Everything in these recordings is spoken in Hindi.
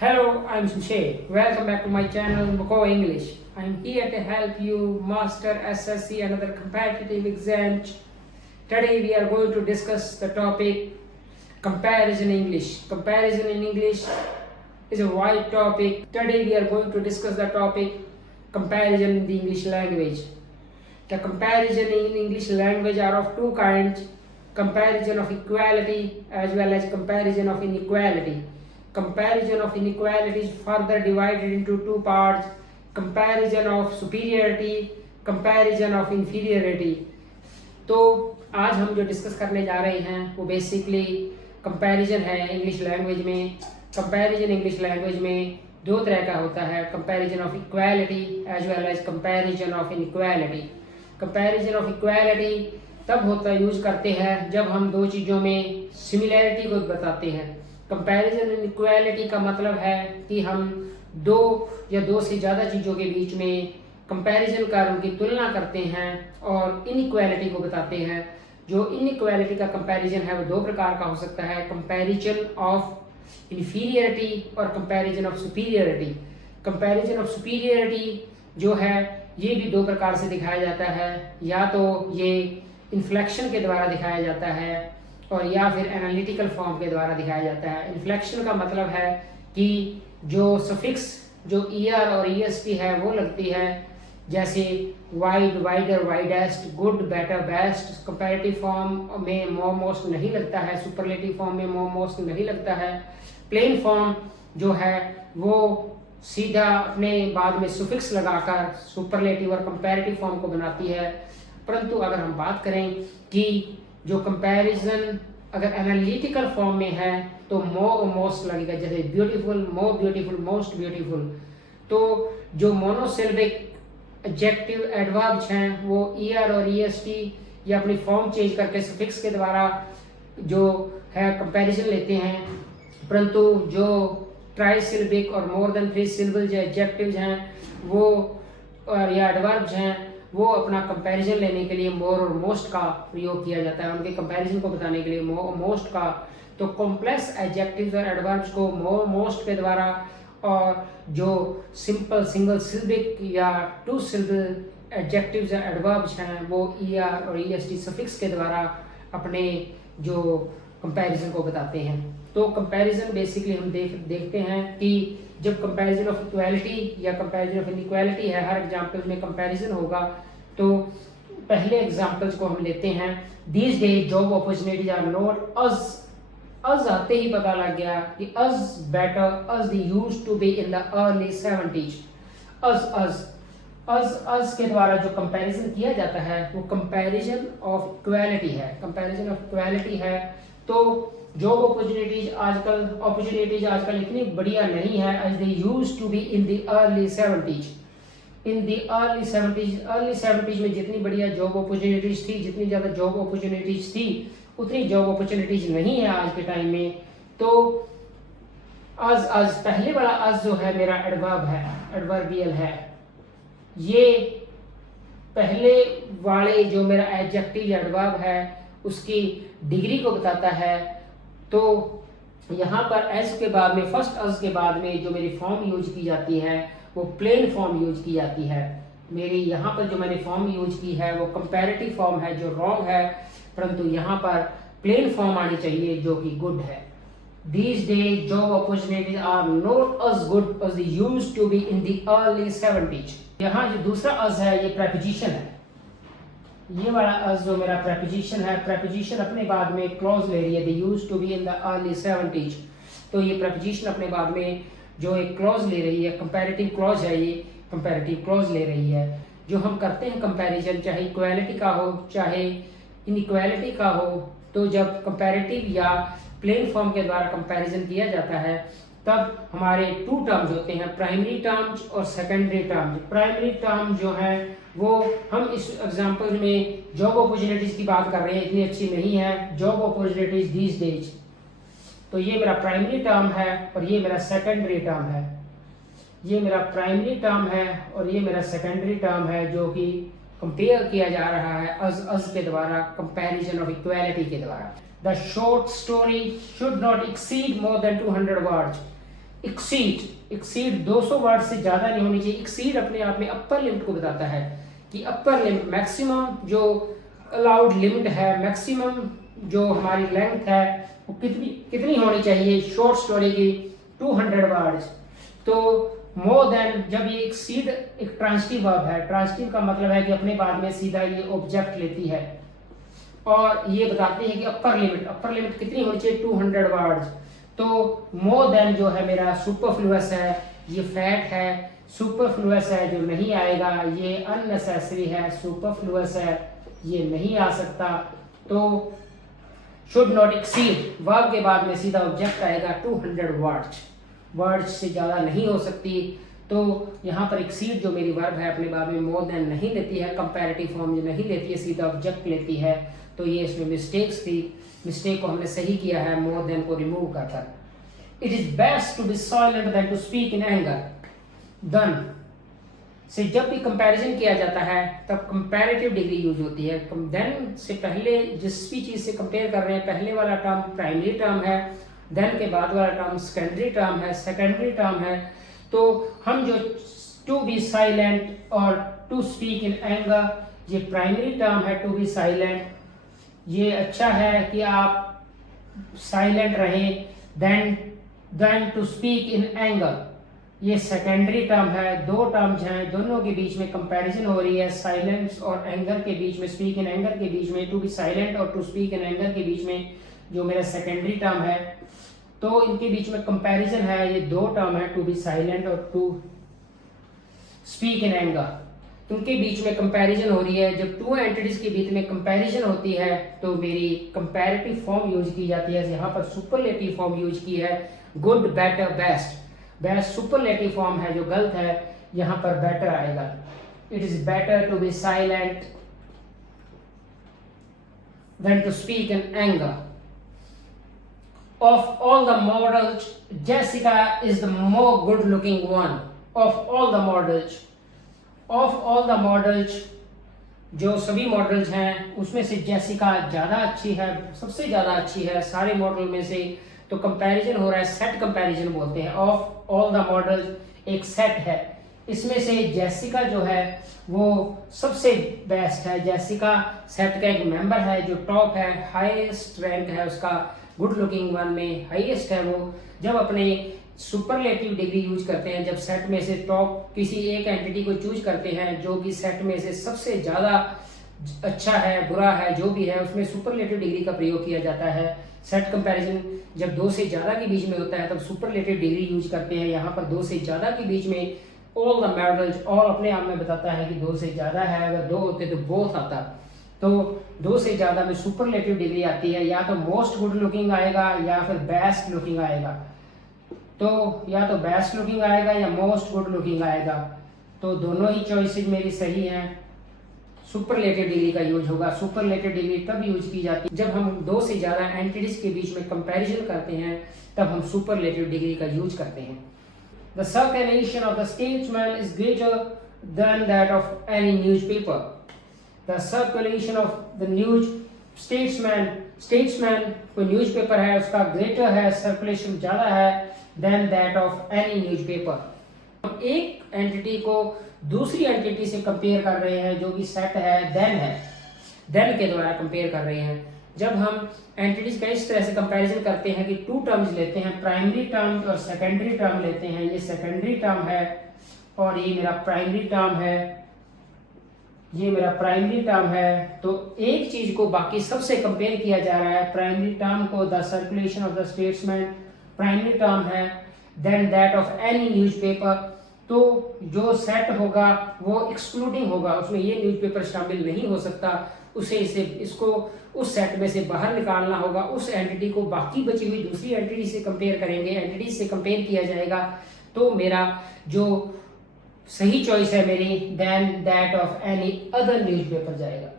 Hello, I'm Shay. Welcome back to my channel Moko English. I'm here to help you master SSC and other competitive exams. Today we are going to discuss the topic comparison English. Comparison in English is a wide topic. Today we are going to discuss the topic comparison in the English language. The comparison in English language are of two kinds: comparison of equality as well as comparison of inequality. Comparison of inequality is further divided into two parts: comparison of superiority, comparison of inferiority. तो आज हम जो डिस्कस करने जा रहे हैं वो बेसिकली कंपैरिजन है इंग्लिश लैंग्वेज में. कंपैरिजन इंग्लिश लैंग्वेज में दो तरह का होता है: comparison of equality as well as comparison of inequality. Comparison of equality तब होता यूज करते हैं जब हम दो चीज़ों में सिमिलैरिटी को बताते हैं. कंपैरिजन इनइक्वालिटी का मतलब है कि हम दो या दो से ज़्यादा चीज़ों के बीच में कंपैरिजन कर उनकी तुलना करते हैं और इनइक्वालिटी को बताते हैं. जो इनइक्वालिटी का कंपैरिजन है वो दो प्रकार का हो सकता है: कंपैरिजन ऑफ इन्फीरियरिटी और comparison of superiority. Comparison of superiority जो है ये भी दो प्रकार से दिखाया जाता है. या तो ये इन्फ्लेक्शन के द्वारा दिखाया जाता है और या फिर एनालिटिकल फॉर्म के द्वारा दिखाया जाता है. इन्फ्लेक्शन का मतलब है कि जो सफिक्स जो ईआर और ईएसटी है वो लगती है, जैसे wide, wider, widest, good, better, best. Comparative form में मोर मोस्ट नहीं लगता है, सुपरलेटिव फॉर्म में मोर मोस्ट नहीं लगता है. प्लेन फॉर्म जो है वो सीधा अपने बाद में सुफिक्स लगाकर सुपरलेटिव और कंपैरेटिव फॉर्म को बनाती है. परंतु अगर हम बात करें कि जो कंपैरिजन अगर एनालिटिकल फॉर्म में है तो मोर और मोस्ट लगेगा, जैसे beautiful, more beautiful, most beautiful. तो जो मोनोसिलेबिक एडजेक्टिव एडवर्ब्स हैं वो ईआर और ईएसटी या अपनी फॉर्म चेंज करके सफिक्स के द्वारा जो है कंपैरिजन लेते हैं. परंतु जो ट्राइसिलेबिक और मोर देन 3 सिलेबल जो एडजेक्टिव्स हैं वो और या एडवर्ब्स हैं वो अपना कंपैरिजन लेने के लिए मोर और मोस्ट का प्रयोग किया जाता है. उनके कंपैरिजन को बताने के लिए मोर और मोस्ट का. तो कॉम्प्लेक्स एडजेक्टिव्स और एडवर्ब्स को मोर मोस्ट के द्वारा और जो सिंपल सिंगल सिलेबिक या 2 सिलेबल एडजेक्टिव्स या एडवर्ब्स हैं वो ईआर और ईएसटी सफिक्स के द्वारा अपने जो कंपैरिजन को बताते हैं. तो कंपैरिजन बेसिकली हम देखते हैं कि जब कंपैरिजन ऑफ इक्वालिटी या कंपैरिजन ऑफ इनइक्वालिटी है, हर एग्जांपल में कंपैरिजन होगा. तो पहले एग्जांपल्स को हम लेते हैं. These days job opportunities are not as आते ही पता लग गया कि as better as they used to be in the early 70s. As के द्वारा जो कंपैरिजन किया जाता है वो कंपैरिजन ऑफ इक्वालिटी है. कंपैरिजन ऑफ इक्वालिटी है. तो जॉब अपॉर्चुनिटीज आजकल इतनी बढ़िया नहीं है as they used to be in the early 70s. In the early 70s में जितनी बढ़िया जॉब अपॉर्चुनिटीज थी, जितनी ज़्यादा जॉब अपॉर्चुनिटीज थी उतनी जॉब अपॉर्चुनिटीज नहीं है आज के टाइम में. तो आज पहले वाला आज जो है मेरा एडवर्ब है, एडवर्बियल है. ये पहले वाले जो मेरा एडजेक्टिव एडवर्ब है उसकी डिग्री को बताता है. तो यहाँ पर एस के बाद में, फर्स्ट अस के बाद में जो मेरी फॉर्म यूज की जाती है वो प्लेन फॉर्म यूज की जाती है. मेरी यहाँ पर जो मैंने फॉर्म यूज की है वो कंपैरेटिव फॉर्म है जो रॉन्ग है, परंतु यहाँ पर प्लेन फॉर्म आनी चाहिए जो कि गुड है. These days job opportunities are not as good as they used to be in the early 70s. यहाँ जो दूसरा अस है ये प्रेपोजिशन है. ये वाला अस जो मेरा प्रेपोजिशन है, प्रेपोजिशन अपने बाद में क्लॉज ले रही है. They used to be in the early 70s. तो ये प्रेपोजिशन अपने बाद में जो एक क्लॉज ले रही है, कंपैरेटिव क्लॉज है, ये कंपैरेटिव क्लॉज ले रही है. जो हम करते हैं कंपैरिजन, चाहे इक्वालिटी का हो चाहे इनइक्वालिटी का हो, तो जब कंपैरेटिव या प्लेन फॉर्म के द्वारा कंपैरिजन किया जाता है तब हमारे 2 टर्म्स होते हैं, प्राइमरी टर्म्स और सेकेंडरी टर्म्स. प्राइमरी टर्म जो है वो हम इस एग्जांपल में जॉब अपॉर्चुनिटीज की बात कर रहे हैं, इतनी अच्छी नहीं है जॉब अपॉर्चुनिटीज दीज डेज. तो ये मेरा प्राइमरी टर्म है और ये मेरा सेकेंडरी टर्म है. ये मेरा प्राइमरी टर्म है और ये मेरा सेकेंडरी टर्म है जो कि कंपेयर किया जा रहा है अस के द्वारा, कंपैरिजन ऑफ इक्वालिटी के द्वारा. The short story should not exceed more than 200 words. Exceed 200 word से ज़्यादा नहीं होनी चाहिए। एक्सीड अपने आप में अपर लिमिट को बताता है कि अपर लिमिट, मैक्सिमम जो अलाउड लिमिट है, मैक्सिमम जो हमारी लेंथ है वो कितनी होनी चाहिए शॉर्ट स्टोरी की, 200 वर्ड्स। तो मोर देन, जब ये एक्सीड एक ट्रांजिटिव वर्ब है, ट्रांजिटिव का मतलब है कि अपने बाद में सीधा ये ऑब्जेक्ट लेती है, और ये बताते हैं कि अपर लिमिट कितनी होनी चाहिए, 200 वर्ड्स। तो मोर देन जो है मेरा सुपरफ्लुअस है, ये फैट है, सुपरफ्लुअस है जो नहीं आएगा, ये अननेसेसरी है, सुपरफ्लुअस है ये नहीं आ सकता। तो शुड नॉट एक्सीड, वर्ब के बाद में सीधा ऑब्जेक्ट आएगा, 200 वर्ड्स से ज़्यादा नहीं हो सकती। तो यहाँ पर एक्सीड जो मेरी वर्ब है अपने बाद में मोर देन नहीं लेती है, कंपैरेटिव फॉर्म जो नहीं लेती है, सीधा ऑब्जेक्ट लेती है। तो ये इसमें मिस्टेक्स थी, मिस्टेक को हमने सही किया है मोर देन को रिमूव कर। It is best to be silent than to speak in anger. Than से जब भी कंपैरिजन किया जाता है तब कंपैरेटिव डिग्री यूज होती है। देन से पहले जिस भी चीज से कंपेयर कर रहे हैं, पहले वाला टर्म प्राइमरी टर्म है, देन के बाद वाला टर्म सेकेंडरी टर्म है, सेकेंडरी टर्म है। तो हम जो टू बी साइलेंट और टू स्पीक इन एंगर, ये प्राइमरी टर्म है, टू बी साइलेंट, ये अच्छा है कि आप साइलेंट रहें। Then to speak in anger, ये सेकेंडरी टर्म है। दो टर्म्स हैं, दोनों के बीच में कंपैरिजन हो रही है, साइलेंस और एंगर के बीच में, स्पीक इन एंगर के बीच में, टू बी साइलेंट और टू स्पीक इन एंगर के बीच में जो मेरा सेकेंडरी टर्म है। तो इनके बीच में कंपैरिजन है, ये दो टर्म है, टू बी साइलेंट और टू स्पीक इन एंगर, इनके बीच में कंपैरिजन हो रही है। जब टू एंटिटीज के बीच में कंपैरिजन होती है तो मेरी कंपैरेटिव फॉर्म यूज की जाती है। यहाँ पर सुपरलेटिव फॉर्म यूज की है, good, better, best. Best superlative form है जो गलत है, यहाँ पर बेटर आएगा। It is better to be silent than to speak in anger. Of all the models, Jessica is the more good looking one. Of all the models, जो सभी मॉडल्स हैं उसमें से जेसिका ज़्यादा अच्छी है, सबसे ज़्यादा अच्छी है सारे मॉडल में से। तो कंपैरिजन हो रहा है, सेट कंपैरिजन बोलते हैं। ऑफ ऑल द मॉडल्स एक सेट है, इसमें से जेसिका जो है वो सबसे बेस्ट है। जेसिका सेट का एक मेंबर है जो टॉप है, हाईएस्ट रैंक है उसका, गुड लुकिंग वन में हाईएस्ट है वो। जब अपने सुपरलेटिव डिग्री यूज करते हैं, जब सेट में से टॉप किसी एक एंटिटी को चूज करते हैं जो कि सेट में से सबसे ज़्यादा अच्छा है, बुरा है, जो भी है, उसमें सुपरलेटिव डिग्री का प्रयोग किया जाता है। सेट कंपैरिजन जब दो से ज़्यादा के बीच में होता है तब सुपरलेटिव डिग्री यूज करते हैं। यहाँ पर दो से ज़्यादा के बीच में ऑल द मॉडल्स, ऑल अपने आप में बताता है कि दो से ज़्यादा है, अगर दो होते तो बोथ आता। तो दो से ज़्यादा में सुपरलेटिव डिग्री आती है, या तो मोस्ट गुड लुकिंग आएगा या फिर बेस्ट लुकिंग आएगा। तो या तो बेस्ट लुकिंग आएगा या मोस्ट गुड लुकिंग आएगा। तो दोनों ही चॉइसेस मेरी सही हैं। सुपरलेटिव डिग्री का यूज होगा। सुपरलेटिव डिग्री तब यूज की जाती है जब हम दो से ज़्यादा एंटिटीज के बीच में कंपैरिजन करते हैं, तब हम सुपरलेटिव डिग्री का यूज करते हैं। The circulation of the statesman is greater than that of any newspaper. The circulation of the news statesman कोई न्यूज़पेपर है उसका ग्रेटर है, सर्कुलेशन ज़्यादा है than that of any newspaper. हम एक एंटिटी को दूसरी एंटिटी से कंपेयर कर रहे हैं जो कि सेट है, देन के द्वारा कंपेयर कर रहे हैं। जब हम एंटिटीज का इस तरह से कंपैरिजन करते हैं कि टू टर्म्स लेते हैं, प्राइमरी टर्म और सेकेंडरी टर्म लेते हैं, ये सेकेंडरी टर्म है और ये मेरा प्राइमरी टर्म है, ये मेरा प्राइमरी टर्म है। तो एक चीज को बाकी सबसे कंपेयर किया जा रहा है, प्राइमरी टर्म को the circulation of the statesman primary term है, then that of any newspaper. तो जो सेट होगा वो एक्सक्लूडिंग होगा, उसमें ये न्यूज़पेपर शामिल नहीं हो सकता, उसे इसको उस सेट में से बाहर निकालना होगा। उस एंटिटी को बाकी बची हुई दूसरी एंटिटी से कंपेयर करेंगे, एंटिटी से कंपेयर किया जाएगा। तो मेरा जो सही चॉइस है मेरी, than that of any other newspaper जाएगा।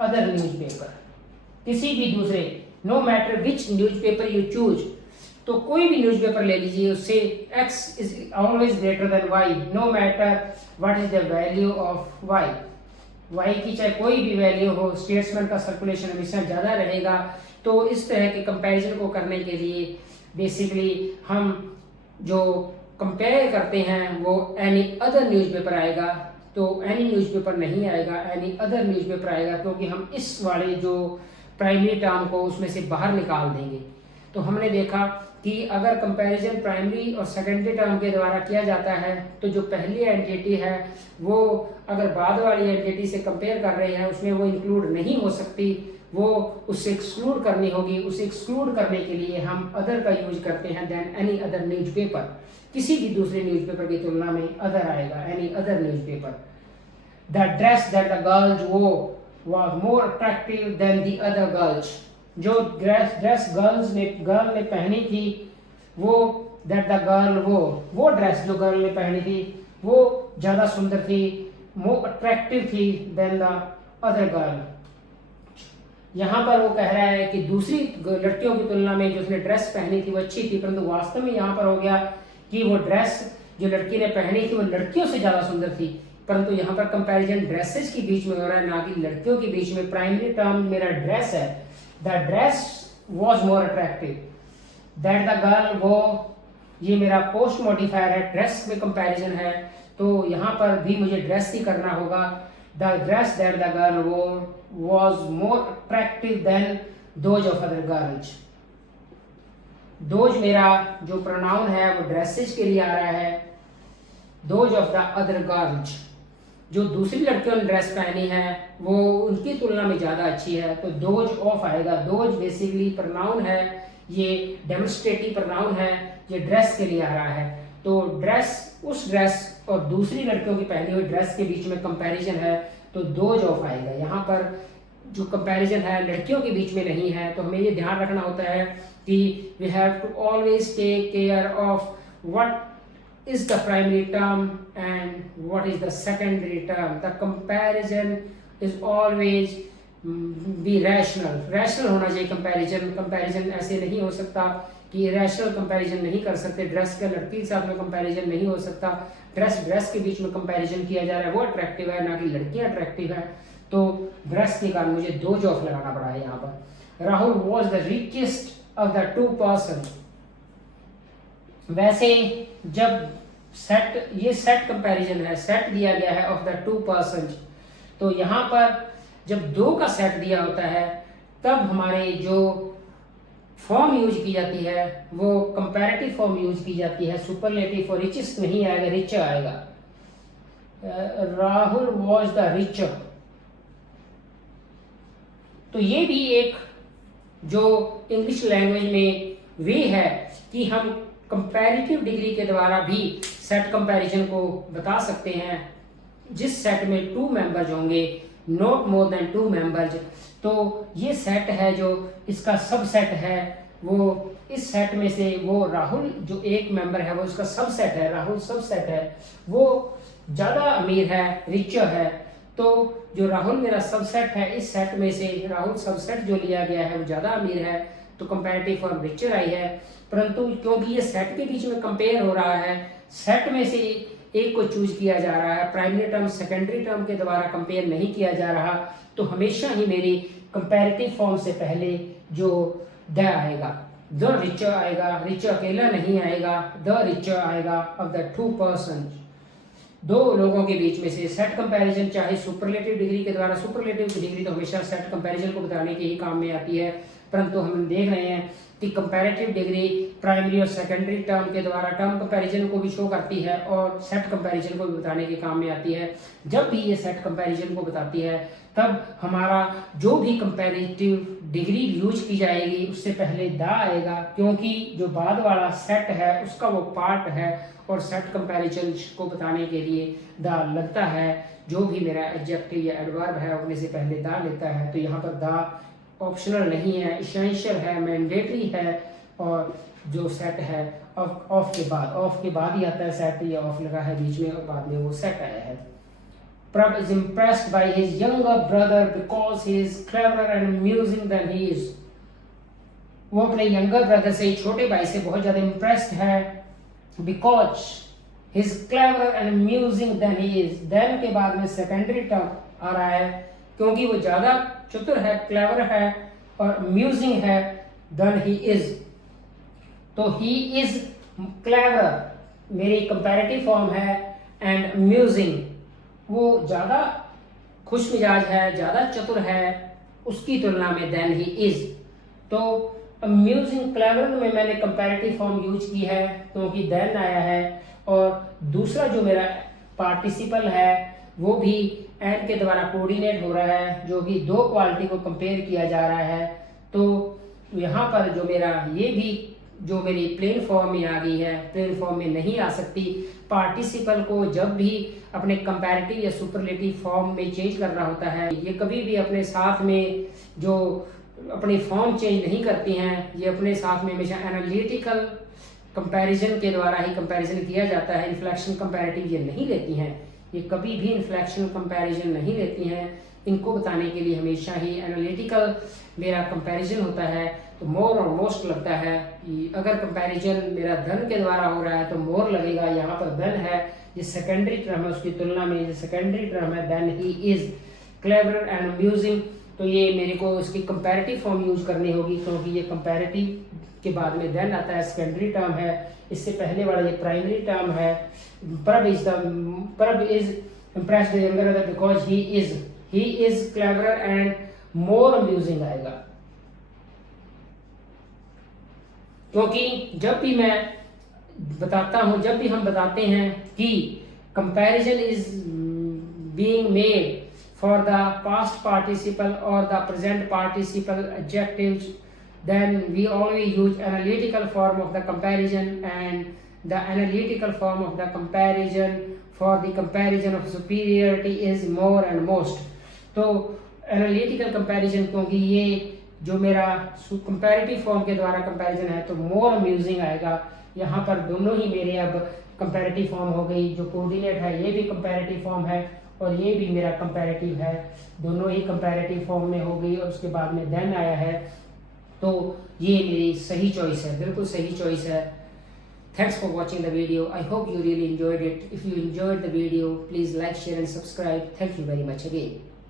अदर न्यूज़पेपर, किसी भी दूसरे, no matter which newspaper you choose, तो कोई भी न्यूज़पेपर ले लीजिए, उससे x is always greater than y, no matter what is the value of y की चाहे कोई भी वैल्यू हो, स्टेट्समैन का सर्कुलेशन हमेशा ज़्यादा रहेगा। तो इस तरह के कंपैरिजन को करने के लिए बेसिकली हम जो कंपेयर करते हैं वो एनी अदर न्यूज़पेपर आएगा, तो एनी न्यूज़पेपर नहीं आएगा, एनी अदर न्यूज़पेपर आएगा, क्योंकि हम इस वाले जो प्राइमरी टर्म को उसमें से बाहर निकाल देंगे। तो हमने देखा कि अगर कंपैरिजन प्राइमरी और सेकेंडरी टर्म के द्वारा किया जाता है तो जो पहली एंटिटी है वो अगर बाद वाली एंटिटी से कंपेयर कर रहे हैं उसमें वो इंक्लूड नहीं हो सकती, वो उससे एक्सक्लूड करनी होगी। उसे एक्सक्लूड करने के लिए हम अदर का यूज करते हैं देन एनी अदर न्यूज़पेपर। किसी भी दूसरे न्यूज़पेपर की तुलना में अदर आएगा, any other newspaper. The dress that the girls वो was more attractive than the other girls। जो ड्रेस गर्ल ने पहनी थी वो दैट द गर्ल वो ड्रेस जो गर्ल ने पहनी थी वो ज्यादा सुंदर थी, मोर अट्रैक्टिव थी देन द अदर गर्ल। यहाँ पर वो कह रहा है कि दूसरी लड़कियों की तुलना में जो उसने ड्रेस पहनी थी वो अच्छी थी, परंतु वास्तव में यहाँ पर हो गया कि वो ड्रेस जो लड़की ने पहनी थी वो लड़कियों से ज्यादा सुंदर थी, परंतु यहाँ पर कंपैरिजन ड्रेसेस के बीच में हो रहा है, ना कि लड़कियों के बीच में। प्राइमरी टर्म मेरा ड्रेस है, the dress was more attractive, that the girl वो, ये मेरा पोस्ट मॉडिफायर है, ड्रेस में कंपैरिजन है, तो यहाँ पर भी मुझे ड्रेस ही करना होगा। The dress that the girl वो was more attractive than those of other girls. Those मेरा जो प्रोनाउन है वो ड्रेसेस के लिए आ रहा है, those of the other girls, जो दूसरी लड़कियों ने ड्रेस पहनी है वो उनकी तुलना में ज्यादा अच्छी है, तो दोज ऑफ आएगा। दोज बेसिकली प्रोनाउन है, ये डेमोन्स्ट्रेटिव प्रोनाउन है, ये ड्रेस के लिए आ रहा है। तो ड्रेस, उस ड्रेस और दूसरी लड़कियों की पहनी हुई ड्रेस के बीच में कंपैरिजन है, तो दोज ऑफ आएगा। यहाँ पर जो कंपैरिजन है लड़कियों के बीच में नहीं है, तो हमें ये ध्यान रखना होता है कि we have to always take care of what is the primary term and what is the secondary term. The comparison is always be rational होना चाहिए। कंपैरिजन ऐसे नहीं हो सकता कि irrational कंपैरिजन नहीं कर सकते। ड्रेस का लड़की के साथ में कंपैरिजन नहीं हो सकता, ड्रेस के बीच में कंपैरिजन किया जा रहा है, वो अट्रैक्टिव है ना कि लड़कियां अट्रैक्टिव है, तो ड्रेस के कारण मुझे दो जॉब लगाना पड़ा है यहाँ पर। Rahul was the richest of the two person. वैसे जब सेट, ये सेट कंपैरिजन है, सेट दिया गया है ऑफ द टू पर्सन, तो यहाँ पर जब दो का सेट दिया होता है तब हमारे जो फॉर्म यूज की जाती है वो कंपैरेटिव फॉर्म यूज की जाती है, सुपरलेटिव फॉर रिचेस्ट नहीं आएगा, रिचर आएगा। राहुल वॉज द रिचर, तो ये भी एक जो इंग्लिश लैंग्वेज में वे है कि हम कंपैरेटिव डिग्री के द्वारा भी सेट कंपैरिजन को बता सकते हैं। जिस सेट में टू मेंबर्स होंगे, not more than two members, तो ये सेट है जो इसका सबसेट है, वो इस सेट में से वो राहुल जो एक मेंबर है वो इसका सबसेट है, राहुल सबसेट है, वो ज्यादा अमीर है, रिचर है। तो जो राहुल मेरा सबसेट है, इस सेट में से राहुल सबसेट जो लिया गया है वो ज्यादा अमीर है, तो कंपैरेटिव फॉर्म रिचर आई है। परंतु क्योंकि ये सेट के बीच में कंपेयर हो रहा है, सेट में से एक को चूज किया जा रहा है, प्राइमरी टर्म सेकेंडरी टर्म के द्वारा कंपेयर नहीं किया जा रहा, तो हमेशा ही मेरी कंपैरेटिव फॉर्म से पहले जो द आएगा, द रिचर आएगा, रिचर अकेला नहीं आएगा, द रिचर आएगा ऑफ द टू पर्सन, दो लोगों के बीच में से। सेट कंपैरिजन चाहे सुपरलेटिव डिग्री के द्वारा, सुपरलेटिव डिग्री तो हमेशा सेट कंपैरिजन को बताने के ही काम में आती है, परंतु हम देख रहे हैं कि कंपैरेटिव डिग्री प्राइमरी और सेकेंडरी टर्म के द्वारा टर्म कंपैरिजन को भी शो करती है और सेट कंपैरिजन को भी बताने के काम में आती है। जब भी ये सेट कंपैरिजन को बताती है तब हमारा जो भी कंपैरेटिव डिग्री यूज की जाएगी उससे पहले द आएगा, क्योंकि जो बाद वाला सेट है उसका वो पार्ट है और सेट कंपैरिजन को बताने के लिए द लगता है। जो भी मेरा एडजेक्टिव या एडवर्ब है अपने से पहले द लेता है, तो यहाँ पर द ऑप्शनल नहीं है, इसेंशियल है, मैंडेटरी है, और जो सेट है ऑफ के बाद ही आता है सेट, या ऑफ लगा है बीच में और बाद में वो सेट आया है। Prab is impressed by his younger brother because he is cleverer and amusing than he is। वो अपने यंगर ब्रदर से, छोटे भाई से बहुत ज्यादा इम्प्रेस्ड है, because he is cleverer and amusing than he is। then के बाद में सेकेंडरी टर्म आ रहा है, क्योंकि वो ज्यादा चतुर है, क्लेवर है और अम्यूजिंग है than he is, तो he is क्लेवर मेरी कंपैरेटिव फॉर्म है, एंड अम्यूजिंग वो ज़्यादा खुश मिजाज है, ज़्यादा चतुर है उसकी तुलना में देन ही इज। तो अम्यूजिंग क्लेवर में मैंने कंपैरेटिव फॉर्म यूज की है क्योंकि देन आया है, और दूसरा जो मेरा पार्टिसिपल है वो भी एंड के द्वारा कोऑर्डिनेट हो रहा है, जो कि दो क्वालिटी को कंपेयर किया जा रहा है। तो यहाँ पर जो मेरा ये भी जो मेरी प्लेन फॉर्म में आ गई है, प्लेन फॉर्म में नहीं आ सकती। पार्टिसिपल को जब भी अपने कंपैरेटिव या सुपरलेटिव फॉर्म में चेंज करना होता है, ये कभी भी अपने साथ में जो अपनी फॉर्म चेंज नहीं करती हैं, ये अपने साथ में हमेशा एनालिटिकल कंपैरिजन के द्वारा ही कंपैरिजन किया जाता है। इन्फ्लेक्शन कंपैरेटिव ये नहीं लेती हैं, ये कभी भी इन्फ्लेक्शन कंपैरिजन नहीं लेती हैं। इनको बताने के लिए हमेशा ही एनालिटिकल मेरा कंपैरिजन होता है। तो मोर और मोस्ट लगता है कि अगर कंपैरिजन मेरा धन के द्वारा हो रहा है तो मोर लगेगा, यहाँ पर धन है, ये सेकेंडरी टर्म है, उसकी तुलना में ये सेकेंडरी टर्म है than he is clever and amusing. तो ये मेरे को इसकी कंपैरेटिव फॉर्म यूज करनी होगी क्योंकि ये कंपैरेटिव के बाद में देन आता है, सेकेंडरी टर्म है। इससे पहले वाला ये प्राइमरी टर्म है। परब is impressed the younger brother because he is clever and more amusing आएगा, क्योंकि जब भी मैं बताता हूं, जब भी हम बताते हैं कि comparison is being made for the past participle or the present participle adjectives, then we always use analytical form of the comparison, and the analytical form of the comparison for the comparison of superiority is more and most. तो analytical comparison क्योंकि ये जो मेरा comparative form के द्वारा comparison है तो more amusing आएगा। यहाँ पर दोनों ही मेरे अब comparative form हो गई, जो coordinate है ये भी comparative form है और ये भी मेरा कंपैरेटिव है, दोनों ही कंपैरेटिव फॉर्म में हो गई और उसके बाद में देन आया है। तो ये मेरी सही चॉइस है, बिल्कुल सही चॉइस है। Thanks for watching the video. I hope you really enjoyed it. If you enjoyed the video please like, share and subscribe. Thank you very much again.